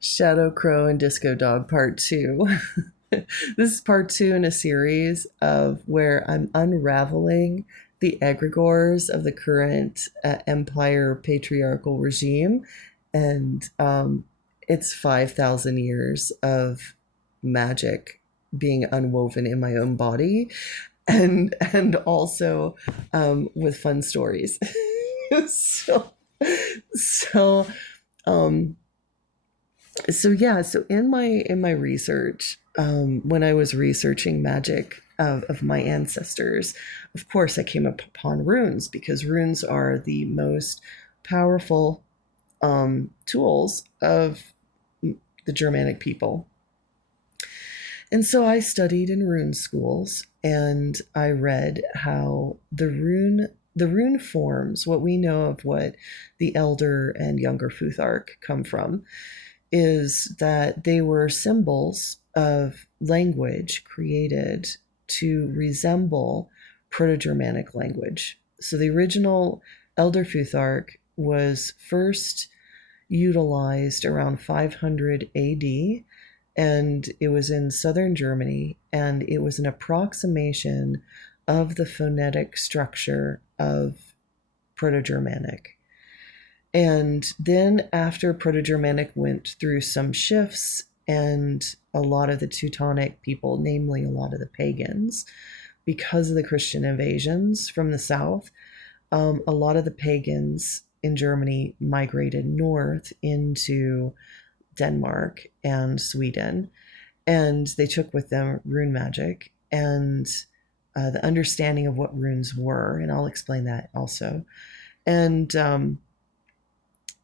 Shadow Crow and Disco Dog Part 2. This is part 2 in a series of where I'm unraveling the egregores of the current empire patriarchal regime. And it's 5,000 years of magic being unwoven in my own body and also with fun stories. so so um so in my research, when I was researching magic of my ancestors, of course I came upon runes because runes are the most powerful tools of the Germanic people. And so I studied in rune schools and I read how the rune forms, what we know of what the elder and younger Futhark come from, is that they were symbols of language created to resemble Proto-Germanic language. So the original Elder Futhark was first utilized around 500 AD, and it was in southern Germany, and it was an approximation of the phonetic structure of Proto-Germanic. And then after Proto-Germanic went through some shifts, and a lot of the Teutonic people, namely a lot of the pagans, because of the Christian invasions from the south, a lot of the pagans in Germany migrated north into Denmark and Sweden, and they took with them rune magic and the understanding of what runes were, and I'll explain that also. And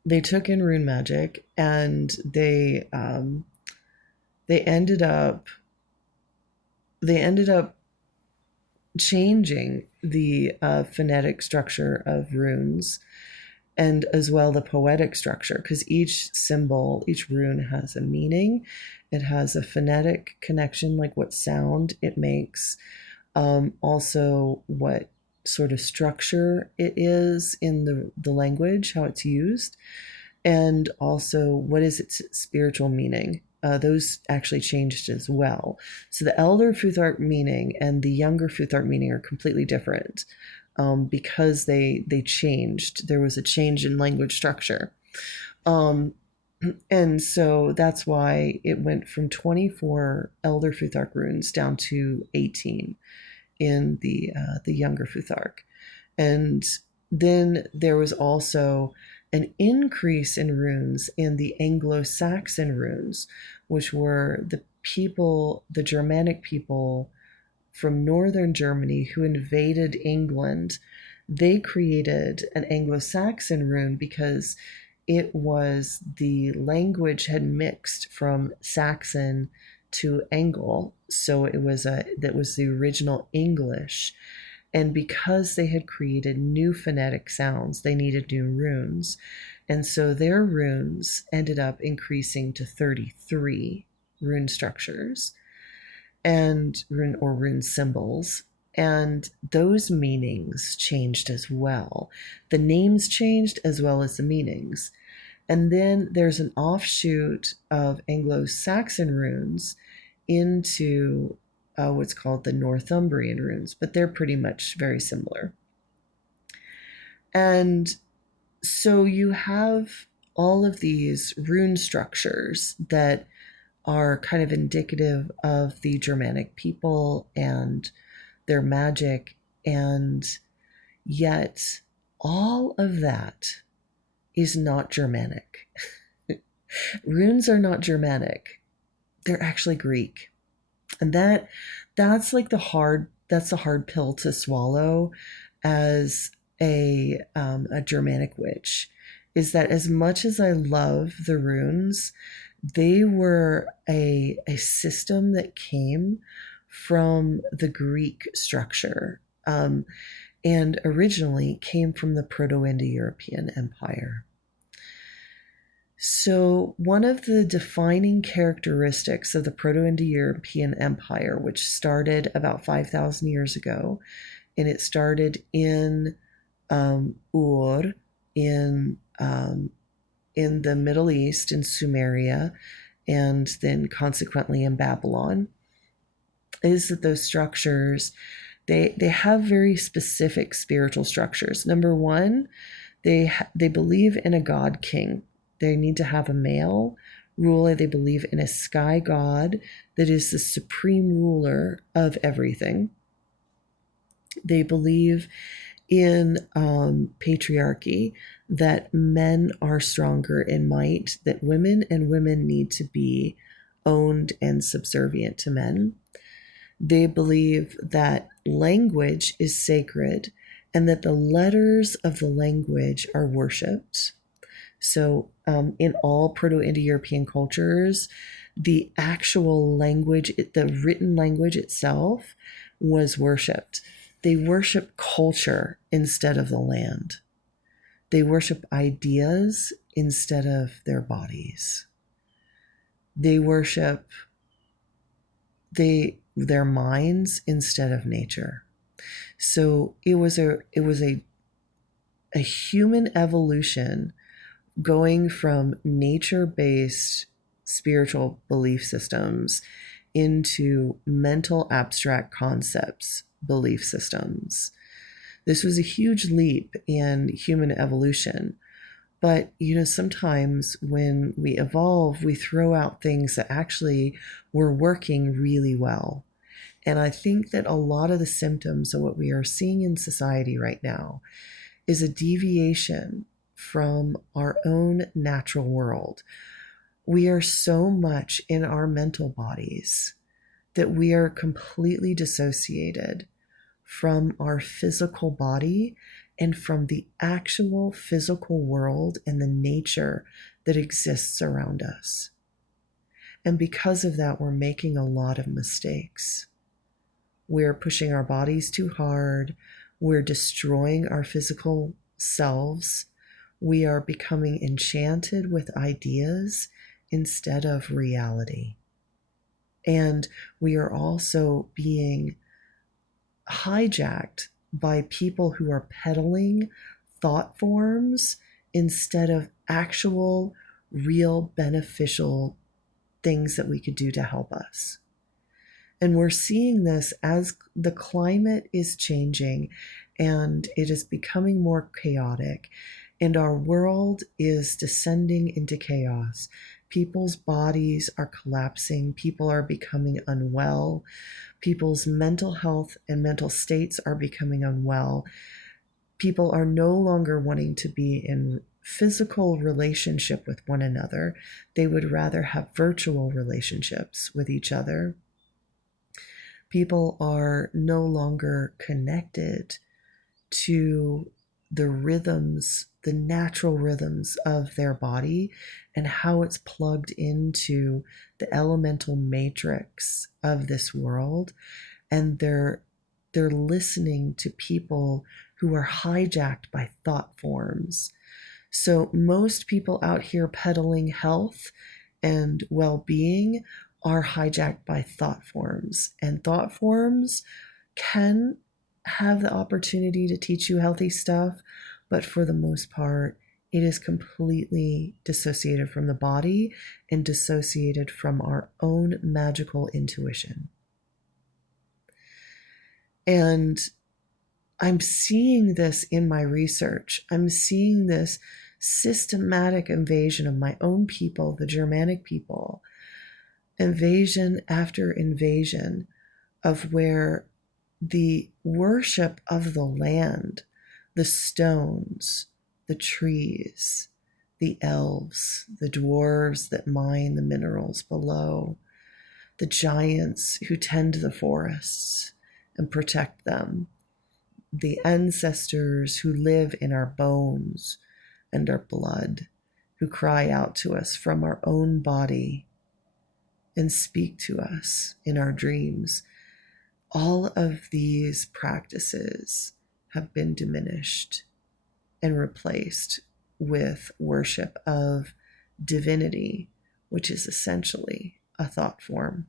they took in rune magic, and they ended up they ended up changing the phonetic structure of runes, and as well the poetic structure, because each symbol, each rune has a meaning. It has a phonetic connection, like what sound it makes, also what sort of structure it is in the language, how it's used, and also what is its spiritual meaning. Those actually changed as well. So the elder Futhark meaning and the younger Futhark meaning are completely different, because they changed. There was a change in language structure. Um, and so that's why it went from 24 elder Futhark runes down to 18 in the younger Futhark. And then there was also an increase in runes in the Anglo-Saxon runes, which were the people, the Germanic people from northern Germany who invaded England. They created an Anglo-Saxon rune because it was the language had mixed from Saxon to Angle, so that was the original English. And because they had created new phonetic sounds, they needed new runes. And so their runes ended up increasing to 33 rune structures and rune symbols. And those meanings changed as well. The names changed as well as the meanings. And then there's an offshoot of Anglo-Saxon runes into what's called the Northumbrian runes, but they're pretty much very similar. And so you have all of these rune structures that are kind of indicative of the Germanic people and their magic, and yet all of that is not Germanic. Runes are not Germanic. They're actually Greek. And that's the hard pill to swallow as a Germanic witch, is that as much as I love the runes, they were a system that came from the Greek structure, and originally came from the Proto-Indo-European Empire. So, one of the defining characteristics of the Proto Indo European Empire, which started about 5,000 years ago, and it started in Ur, in in the Middle East, in Sumeria, and then consequently in Babylon, is that those structures, they have very specific spiritual structures. Number one, they believe in a god king. They need to have a male ruler. They believe in a sky god that is the supreme ruler of everything. They believe in patriarchy, that men are stronger in might, that women need to be owned and subservient to men. They believe that language is sacred and that the letters of the language are worshipped. So in all Proto-Indo-European cultures, the actual language, the written language itself, was worshipped. They worship culture instead of the land. They worship ideas instead of their bodies. They worship their minds instead of nature. So it was a human evolution going from nature-based spiritual belief systems into mental abstract concepts belief systems. This was a huge leap in human evolution. But, sometimes when we evolve, we throw out things that actually were working really well. And I think that a lot of the symptoms of what we are seeing in society right now is a deviation from our own natural world. We are so much in our mental bodies that we are completely dissociated from our physical body and from the actual physical world and the nature that exists around us. And because of that, we're making a lot of mistakes. We're pushing our bodies too hard. We're destroying our physical selves. We are becoming enchanted with ideas instead of reality. And we are also being hijacked by people who are peddling thought forms instead of actual, real, beneficial things that we could do to help us. And we're seeing this as the climate is changing and it is becoming more chaotic, and our world is descending into chaos. People's bodies are collapsing. People are becoming unwell. People's mental health and mental states are becoming unwell. People are no longer wanting to be in physical relationship with one another. They would rather have virtual relationships with each other. People are no longer connected to the rhythms, the natural rhythms of their body and how it's plugged into the elemental matrix of this world. And they're listening to people who are hijacked by thought forms. So most people out here peddling health and well-being are hijacked by thought forms. And thought forms can have the opportunity to teach you healthy stuff, but for the most part, it is completely dissociated from the body and dissociated from our own magical intuition. And I'm seeing this in my research. I'm seeing this systematic invasion of my own people, the Germanic people, invasion after invasion of where the worship of the land, the stones, the trees, the elves, the dwarves that mine the minerals below, the giants who tend the forests and protect them, the ancestors who live in our bones and our blood, who cry out to us from our own body and speak to us in our dreams. All of these practices have been diminished and replaced with worship of divinity, which is essentially a thought form.